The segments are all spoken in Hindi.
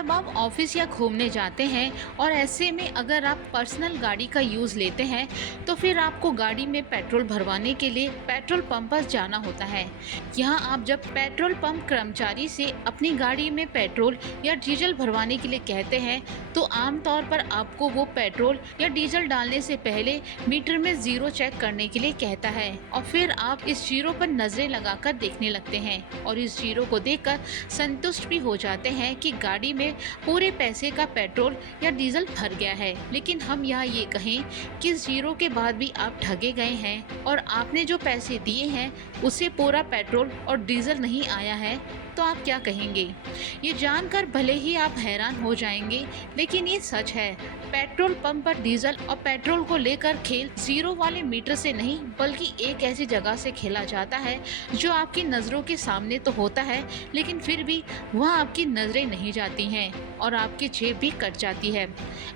जब आप ऑफिस या घूमने जाते हैं और ऐसे में अगर आप पर्सनल गाड़ी का यूज़ लेते हैं तो फिर आपको गाड़ी में पेट्रोल भरवाने के लिए पेट्रोल पंप पर जाना होता है। यहाँ आप जब पेट्रोल पंप कर्मचारी से अपनी गाड़ी में पेट्रोल या डीजल भरवाने के लिए कहते हैं तो आमतौर पर आपको वो पेट्रोल या डीजल डालने से पहले मीटर में ज़ीरो चेक करने के लिए कहता है और फिर आप इस जीरो पर नज़रें लगाकर देखने लगते हैं और इस जीरो को देखकर संतुष्ट भी हो जाते हैं कि गाड़ी में पूरे पैसे का पेट्रोल या डीजल भर गया है। लेकिन हम यहाँ ये कहें कि जीरो के बाद भी आप ठगे गए हैं और आपने जो पैसे दिए हैं उससे पूरा पेट्रोल और डीजल नहीं आया है तो आप क्या कहेंगे? ये जानकर भले ही आप हैरान हो जाएंगे लेकिन ये सच है। पेट्रोल पंप पर डीजल और पेट्रोल को लेकर खेल जीरो वाले मीटर से नहीं बल्कि एक ऐसी जगह से खेला जाता है जो आपकी नज़रों के सामने तो होता है लेकिन फिर भी वहाँ आपकी नज़रें नहीं जाती हैं और आपकी जेब भी कट जाती है।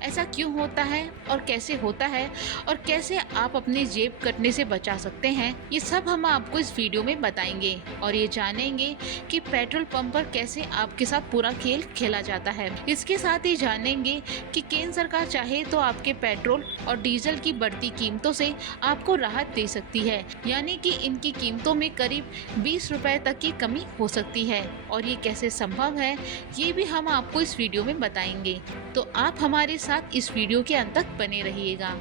ऐसा क्यों होता है और कैसे होता है और कैसे आप अपनी जेब कटने से बचा सकते हैं, ये सब हम आपको इस वीडियो में बताएंगे और ये जानेंगे कि पेट्रोल पंप पर कैसे आपके साथ पूरा खेल खेला जाता है। इसके साथ ही जानेंगे कि केंद्र सरकार चाहे तो आपके पेट्रोल और डीजल की बढ़ती कीमतों से आपको राहत दे सकती है, यानी कि इनकी कीमतों में करीब 20 रुपए तक की कमी हो सकती है और ये कैसे संभव है ये भी हम आपको इस वीडियो में बताएंगे। तो आप हमारे साथ इस वीडियो के अंत तक बने रहिएगा।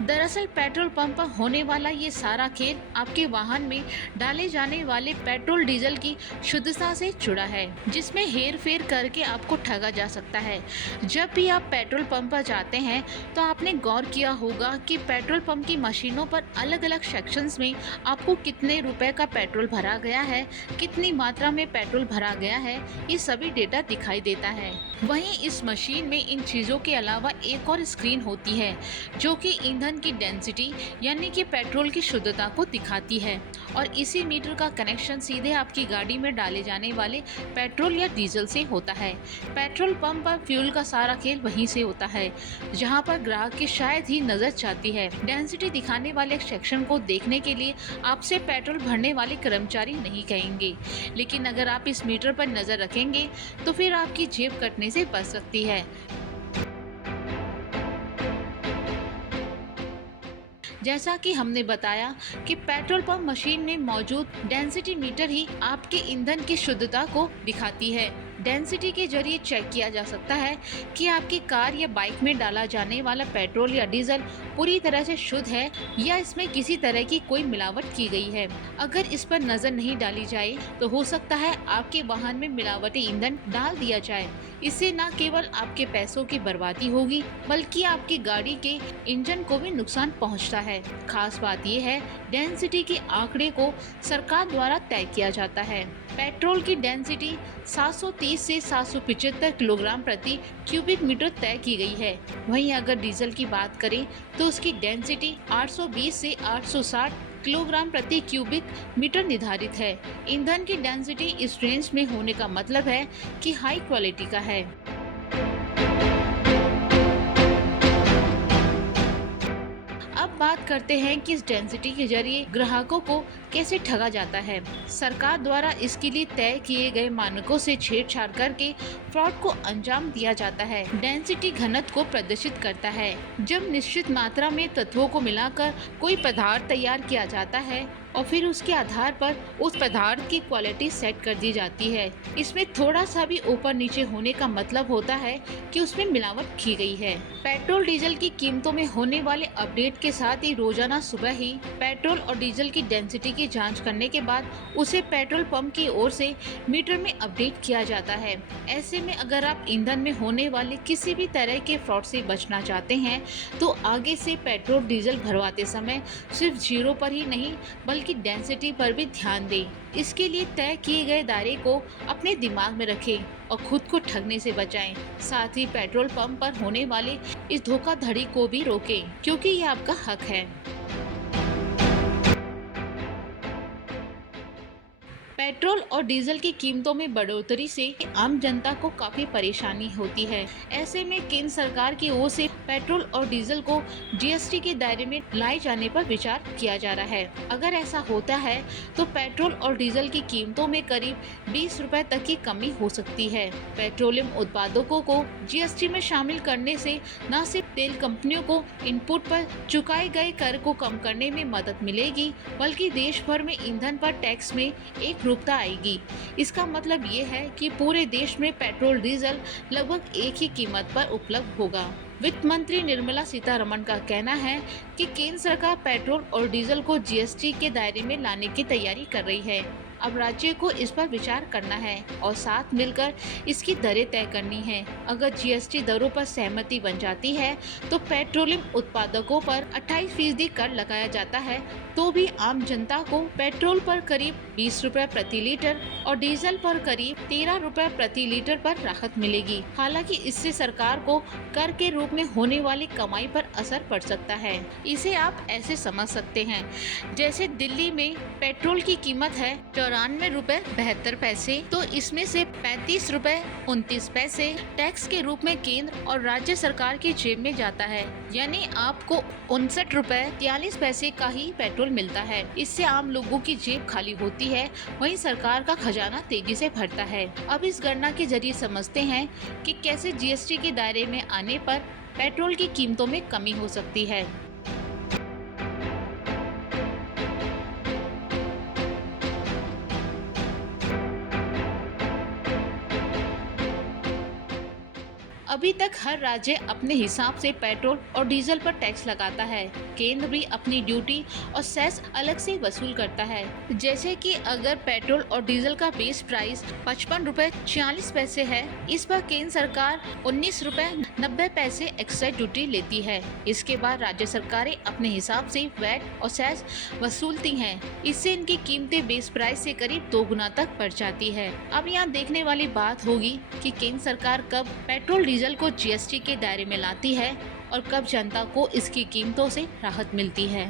दरअसल पेट्रोल पंप पर होने वाला ये सारा खेल आपके वाहन में डाले जाने वाले पेट्रोल डीजल की शुद्धता से जुड़ा है, जिसमें हेर फेर करके आपको ठगा जा सकता है। जब भी आप पेट्रोल पंप पर जाते हैं तो आपने गौर किया होगा कि पेट्रोल पंप की मशीनों पर अलग अलग सेक्शंस में आपको कितने रुपए का पेट्रोल भरा गया है, कितनी मात्रा में पेट्रोल भरा गया है, ये सभी डेटा दिखाई देता है। वहीं इस मशीन में इन चीज़ों के अलावा एक और स्क्रीन होती है जो कि ईंधन की डेंसिटी यानी कि पेट्रोल की शुद्धता को दिखाती है और इसी मीटर का कनेक्शन सीधे आपकी गाड़ी में डाले जाने वाले पेट्रोल या डीजल से होता है। पेट्रोल पंप पर फ्यूल का सारा खेल वहीं से होता है जहां पर ग्राहक की शायद ही नजर जाती है। डेंसिटी दिखाने वाले सेक्शन को देखने के लिए आपसे पेट्रोल भरने वाले कर्मचारी नहीं कहेंगे, लेकिन अगर आप इस मीटर पर नजर रखेंगे तो फिर आपकी जेब कटने से बच सकती है। जैसा कि हमने बताया कि पेट्रोल पंप मशीन में मौजूद डेंसिटी मीटर ही आपके ईंधन की शुद्धता को दिखाती है। डेंसिटी के जरिए चेक किया जा सकता है कि आपकी कार या बाइक में डाला जाने वाला पेट्रोल या डीजल पूरी तरह से शुद्ध है या इसमें किसी तरह की कोई मिलावट की गई है। अगर इस पर नज़र नहीं डाली जाए तो हो सकता है आपके वाहन में मिलावटी ईंधन डाल दिया जाए। इससे न केवल आपके पैसों की बर्बादी होगी बल्कि आपकी गाड़ी के इंजन को भी नुकसान पहुंचता है। खास बात यह है डेंसिटी के आंकड़े को सरकार द्वारा तय किया जाता है। पेट्रोल की डेंसिटी 730 से 775 किलोग्राम प्रति क्यूबिक मीटर तय की गई है। वहीं अगर डीजल की बात करें तो उसकी डेंसिटी 820 से 860 किलोग्राम प्रति क्यूबिक मीटर निर्धारित है। ईंधन की डेंसिटी इस रेंज में होने का मतलब है कि हाई क्वालिटी का है। अब बात करते हैं कि इस डेंसिटी के जरिए ग्राहकों को कैसे ठगा जाता है। सरकार द्वारा इसके लिए तय किए गए मानकों से छेड़छाड़ करके फ्रॉड को अंजाम दिया जाता है। डेंसिटी घनत्व को प्रदर्शित करता है। जब निश्चित मात्रा में तत्वों को मिलाकर कोई पदार्थ तैयार किया जाता है और फिर उसके आधार पर उस पदार्थ की क्वालिटी सेट कर दी जाती है। इसमें थोड़ा सा भी ऊपर नीचे होने का मतलब होता है कि उसमें मिलावट की गई है। पेट्रोल डीजल की कीमतों में होने वाले अपडेट के साथ ही रोजाना सुबह ही पेट्रोल और डीजल की डेंसिटी की जांच करने के बाद उसे पेट्रोल पंप की ओर से मीटर में अपडेट किया जाता है। ऐसे में अगर आप ईंधन में होने वाले किसी भी तरह के फ्रॉड से बचना चाहते हैं तो आगे से पेट्रोल डीजल भरवाते समय सिर्फ जीरो पर ही नहीं बल्कि डेंसिटी पर भी ध्यान दें। इसके लिए तय किए गए दायरे को अपने दिमाग में रखें और खुद को ठगने से बचाएं। साथ ही पेट्रोल पंप पर होने वाले इस धोखाधड़ी को भी रोकें क्योंकि ये आपका हक है। पेट्रोल और डीजल की कीमतों में बढ़ोतरी से आम जनता को काफी परेशानी होती है। ऐसे में केंद्र सरकार की ओर से पेट्रोल और डीजल को जीएसटी के दायरे में लाए जाने पर विचार किया जा रहा है। अगर ऐसा होता है तो पेट्रोल और डीजल की कीमतों में करीब 20 रुपए तक की कमी हो सकती है। पेट्रोलियम उत्पादकों को जीएसटी में शामिल करने से न सिर्फ तेल कंपनियों को इनपुट पर चुकाए गए कर को कम करने में मदद मिलेगी, बल्कि देश भर में ईंधन पर टैक्स में एक रूपता आएगी। इसका मतलब ये है कि पूरे देश में पेट्रोल डीजल लगभग एक ही कीमत पर उपलब्ध होगा। वित्त मंत्री निर्मला सीतारमण का कहना है कि केंद्र सरकार पेट्रोल और डीजल को जीएसटी के दायरे में लाने की तैयारी कर रही है। अब राज्य को इस पर विचार करना है और साथ मिलकर इसकी दरें तय करनी है। अगर जीएसटी दरों पर सहमति बन जाती है तो पेट्रोलियम उत्पादकों पर 28% कर लगाया जाता है, तो भी आम जनता को पेट्रोल पर करीब 20 रुपए प्रति लीटर और डीजल पर करीब 13 रुपए प्रति लीटर पर राहत मिलेगी। हालांकि इससे सरकार को कर के रूप में होने वाली कमाई पर असर पड़ सकता है। इसे आप ऐसे समझ सकते हैं, जैसे दिल्ली में पेट्रोल की कीमत है 94 रुपए 72 पैसे, तो इसमें से 35 रुपए 29 पैसे टैक्स के रूप में केंद्र और राज्य सरकार की जेब में जाता है। यानी आपको 59 रुपए 43 पैसे का ही पेट्रोल मिलता है। इससे आम लोगों की जेब खाली होती है, वहीं सरकार का खजाना तेजी से भरता है। अब इस गणना के जरिए समझते हैं कि कैसे जीएसटी के दायरे में आने पर पेट्रोल की कीमतों में कमी हो सकती है। अभी तक हर राज्य अपने हिसाब से पेट्रोल और डीजल पर टैक्स लगाता है। केंद्र भी अपनी ड्यूटी और सेस अलग से वसूल करता है। जैसे कि अगर पेट्रोल और डीजल का बेस प्राइस 55 रुपए 46 पैसे है, इस पर केंद्र सरकार 19 रुपए 90 पैसे एक्साइज ड्यूटी लेती है। इसके बाद राज्य सरकारें अपने हिसाब से वैट और सेस वसूलती हैं। इससे इनकी कीमतें बेस प्राइस से करीब 2 गुना तक बढ़ जाती है। अब यहाँ देखने वाली बात होगी कि केंद्र सरकार कब पेट्रोल डीजल को जीएसटी के दायरे में लाती है और कब जनता को इसकी कीमतों से राहत मिलती है।